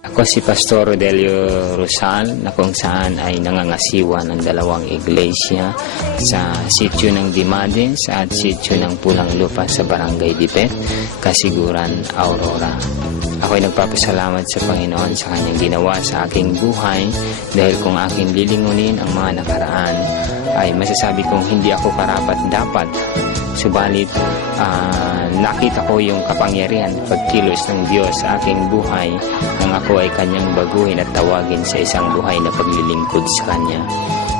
Ako si Pastor Rodelio Rosal na kung saan ay nangangasiwa ng dalawang iglesia sa sitio ng Dimadens at sitio ng Pulang Lupa sa Barangay Dipet, Kasiguran, Aurora. Ako ay nagpapasalamat sa Panginoon sa kanyang ginawa sa aking buhay dahil kung aking lilingunin ang mga nakaraan ay masasabi kong hindi ako karapat-dapat. Subalit, nakita ko yung kapangyarihan at pagkilos ng Diyos sa aking buhay nang ako ay kanyang baguhin at tawagin sa isang buhay na paglilingkod sa kanya.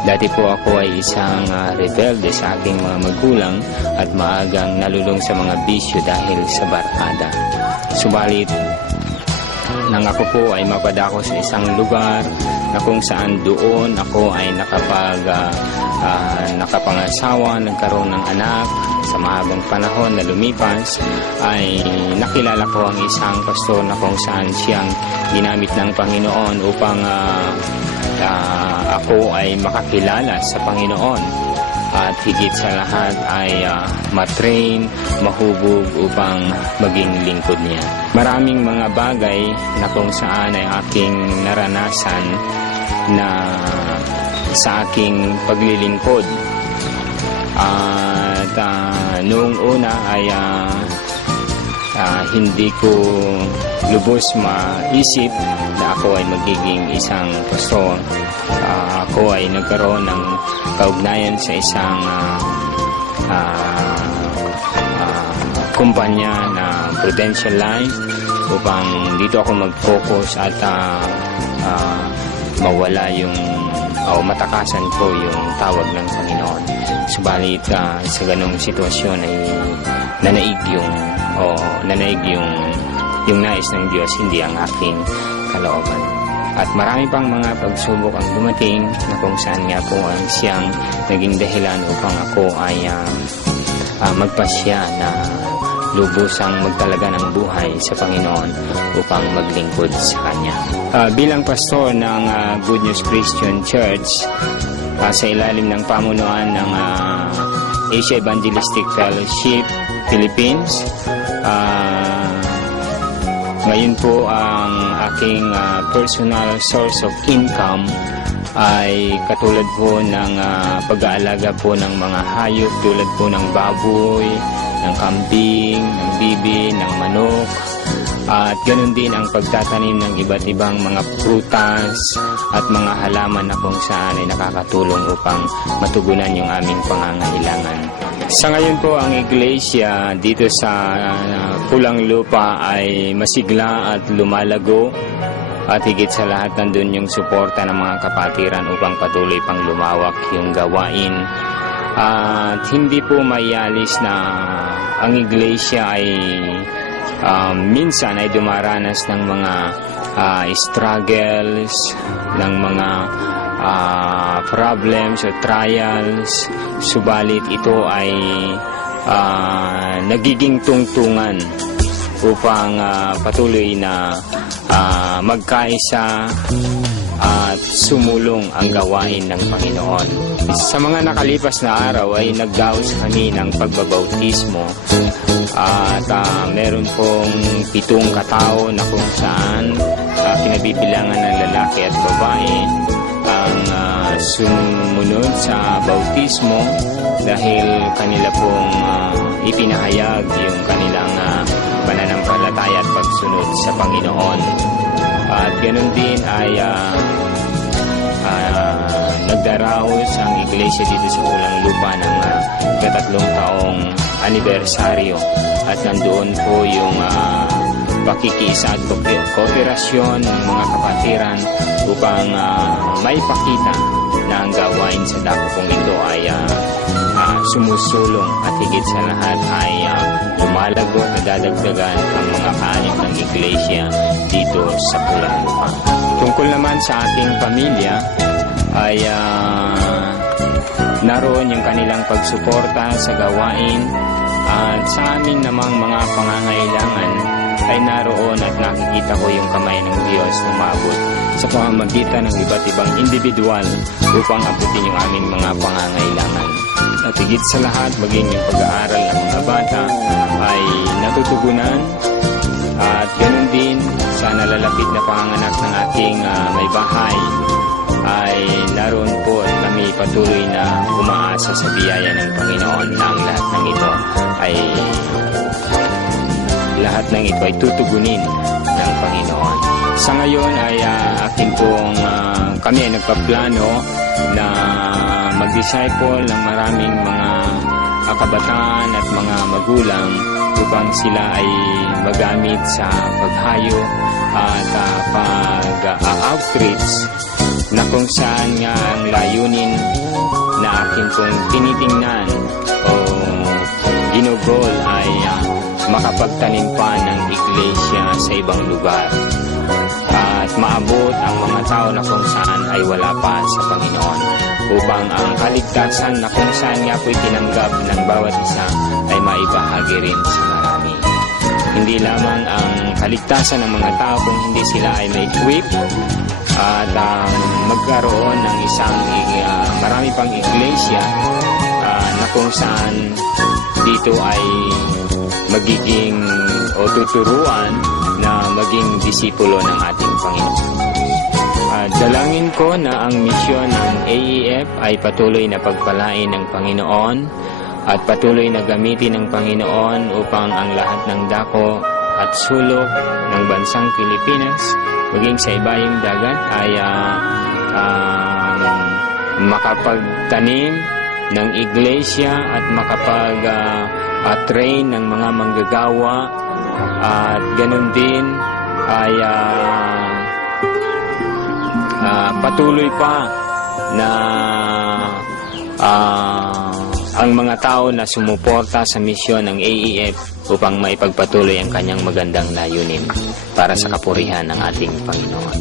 Dati po ako ay isang rebelde sa aking mga magulang at maagang nalulong sa mga bisyo dahil sa barkada. Subalit, nang ako po ay mapadako sa isang lugar na kung saan doon ako ay nakapangasawa, nagkaroon ng anak sa mahabang panahon na lumipas, ay nakilala ko ang isang pastor na kung saan siyang ginamit ng Panginoon upang ako ay makakilala sa Panginoon. At higit sa lahat ay matrain, mahubog upang maging lingkod niya. Maraming mga bagay na kung saan ay aking naranasan na sa aking paglilingkod. At noong una ay hindi ko lubos maisip na ako ay magiging isang pastor. Ako ay nagkaroon ng kaugnayan sa isang kumpanya na Prudential Life upang dito ako mag-focus at mawala yung matakasan ko yung tawag ng Panginoon. Subalit sa ganong sitwasyon ay nanaig yung nais ng Diyos, hindi ang aking kalooban. At marami pang mga pagsubok ang dumating na kung saan nga po ang siyang naging dahilan upang ako ay magpasya na lubusang magtalaga ng buhay sa Panginoon upang maglingkod sa Kanya. Bilang pastor ng Good News Christian Church sa ilalim ng pamunuan ng Asia Evangelistic Fellowship Philippines, ngayon po ang aking personal source of income ay katulad po ng pag-aalaga po ng mga hayop tulad po ng baboy, ng kambing, ng bibi, ng manok, at ganoon din ang pagtatanim ng iba't ibang mga prutas at mga halaman na kung saan ay nakakatulong upang matugunan yung aming pangangailangan. Sa ngayon po ang iglesia dito sa Pulang Lupa ay masigla at lumalago, at higit sa lahat nandun yung suporta ng mga kapatiran upang patuloy pang lumawak yung gawain. At hindi po maialis na ang iglesia ay minsan ay dumaranas ng mga struggles, ng mga problems o trials, subalit ito ay nagiging tungtungan upang patuloy na magkaisa at sumulong ang gawain ng Panginoon. Sa mga nakalipas na araw ay nagdaos kami ng pagbabautismo at meron pong 7 katao na kung saan kinabibilangan ng lalaki at babae ang sumunod sa bautismo dahil kanila pong ipinahayag yung kanilang pananampalataya at pagsunod sa Panginoon. At ganoon din ay nagdaraos ang iglesia dito sa Pulang Lupa ng 3 taong anibersaryo, at nandoon po yung pakikiisa at kooperasyon ng mga kapatiran upang maipakita na ang gawain sa dakopong ito ay sumusulong at higit sa lahat ay lumalago at dadagdagan ang mga kaanib ng iglesia dito sa Pulang Lupa. Tungkol naman sa ating pamilya ay naroon yung kanilang pagsuporta sa gawain, at sa amin namang mga pangangailangan ay naroon at nakikita ko yung kamay ng Diyos umabot sa pamamagitan ng iba't ibang individual upang abutin yung aming mga pangangailangan. At higit sa lahat, maging yung pag-aaral ng mga bata ay natutugunan, at ganoon din sa nalalapit na panganganak ng ating may bahay, ay naroon po at kami patuloy na umaasa sa biyaya ng Panginoon na ang lahat ng ito ay tutugunin ng Panginoon. Sa ngayon ay kami ay nagpaplano na mag-disciple ng maraming mga kabataan at mga magulang upang sila ay magamit sa paghayo at pag-outreach na kung saan nga ang layunin na akin pong tinitingnan o ginugol ay makapagtanim pa ng iglesia sa ibang lugar at maabot ang mga tao na kung saan ay wala pa sa Panginoon upang ang kaligtasan na kung saan nga po'y tinanggap ng bawat isa ay maibahagi rin sa marami. Hindi lamang ang kaligtasan ng mga tao kung hindi sila ay ma-equip at magkaroon ng isang marami pang iglesia na kung saan dito ay magiging o tuturuan na maging disipulo ng ating Panginoon. Dalangin ko na ang misyon ng AEF ay patuloy na pagpalain ng Panginoon at patuloy na gamitin ng Panginoon upang ang lahat ng dako at sulok ng bansang Pilipinas maging sa ibayong dagat ay makapagtanim ng iglesia at train ng mga manggagawa at ganun din ay patuloy pa na ang mga tao na sumuporta sa misyon ng AEF upang maipagpatuloy ang kanyang magandang layunin para sa kapurihan ng ating Panginoon.